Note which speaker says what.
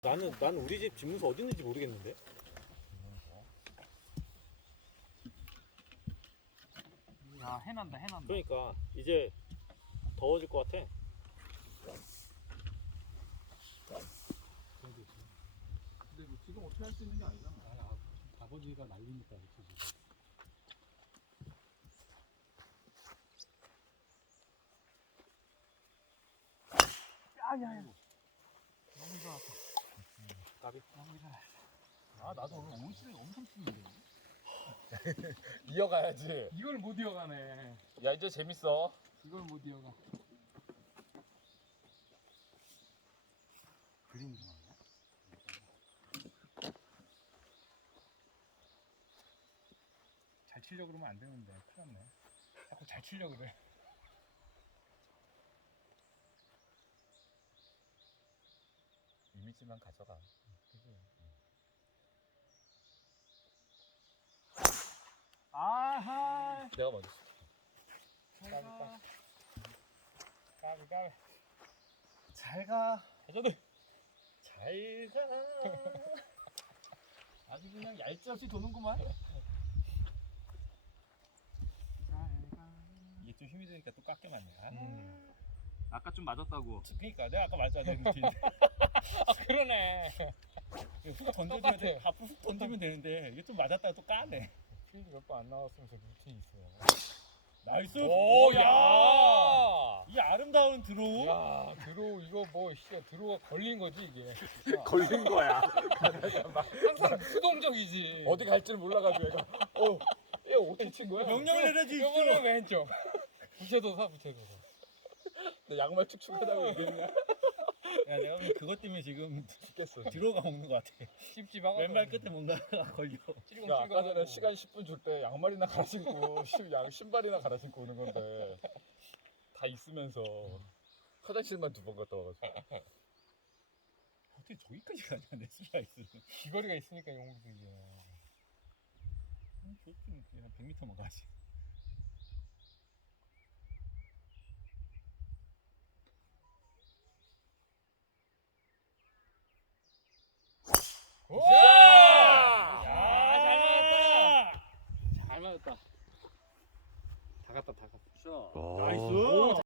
Speaker 1: 나는 우리 집 집문서 어디 있는지 모르겠는데.
Speaker 2: 야, 해난다.
Speaker 1: 그러니까 이제 더워질 것 같아.
Speaker 2: 근데 뭐 지금 어떻게 할 수 있는 게 아니잖아.
Speaker 3: 아버지가 날리니까 그렇지 지금.
Speaker 2: 야야야. 너무 좋았다.
Speaker 1: 까비.
Speaker 2: 너무 잘했어. 아, 나도 오늘 온실을 엄청 치는데.
Speaker 4: 이어가야지.
Speaker 2: 이걸 못 이어가네.
Speaker 4: 야 이제 재밌어.
Speaker 2: 이걸 못 이어가. 그림 좀 하냐? 잘 치려고 그러면 안 되는데 큰일 났네. 자꾸 잘 치려고 그래.
Speaker 4: 이미지만 가져가.
Speaker 2: 아하.
Speaker 4: 내가 먼저.
Speaker 2: 잘 가.
Speaker 4: 까비 까비.
Speaker 2: 잘 가.
Speaker 4: 해줘도. 잘 가.
Speaker 2: 아주 그냥 얄짤없이 도는구만.
Speaker 4: 이게 좀 힘이 드니까 또 깎게 맞네.
Speaker 2: 아까 좀 맞았다고.
Speaker 4: 그러니까 내가 아까 말했잖아.
Speaker 2: 아, 그러네.
Speaker 4: 훅 던져주면 돼. 앞으로 훅 던지면 되는데 이게 좀 맞았다가 또 까네.
Speaker 3: 필드 몇 번 안 나왔으면 저 루틴이 있어요.
Speaker 4: 나이스.
Speaker 3: 오,
Speaker 4: 야. 이 아름다운 드로우.
Speaker 3: 야, 드로우 이거 뭐 드로우가 걸린 거지 이게.
Speaker 4: 걸린 거야.
Speaker 3: 항상 수동적이지.
Speaker 4: 어디 갈지를 몰라가지고 얘가.
Speaker 3: 얘 어떻게 친 거야?
Speaker 4: 명령을 내려주십시오.
Speaker 3: 이거는 왼쪽. 부채도사.
Speaker 4: 너 양말 축축하다고 얘기했냐?
Speaker 1: 야, 내가 보면 그것 때문에 지금
Speaker 4: 죽겠어.
Speaker 1: 들어가 먹는 것 같아.
Speaker 3: 찝찝하고.
Speaker 1: 왼발 끝에 뭔가 걸려.
Speaker 4: 야, 아까 전에 시간 10분 줄 때 양말이나 갈아 신고 신발이나 갈아 신고 오는 건데 다 있으면서 화장실만 2번 갔다 와가지고
Speaker 1: 어떻게 저기까지 가냐, 내 슬라이스.
Speaker 3: 귀거리가 있으니까 용무들이야.
Speaker 1: 좋지, 그냥 100m만 가지.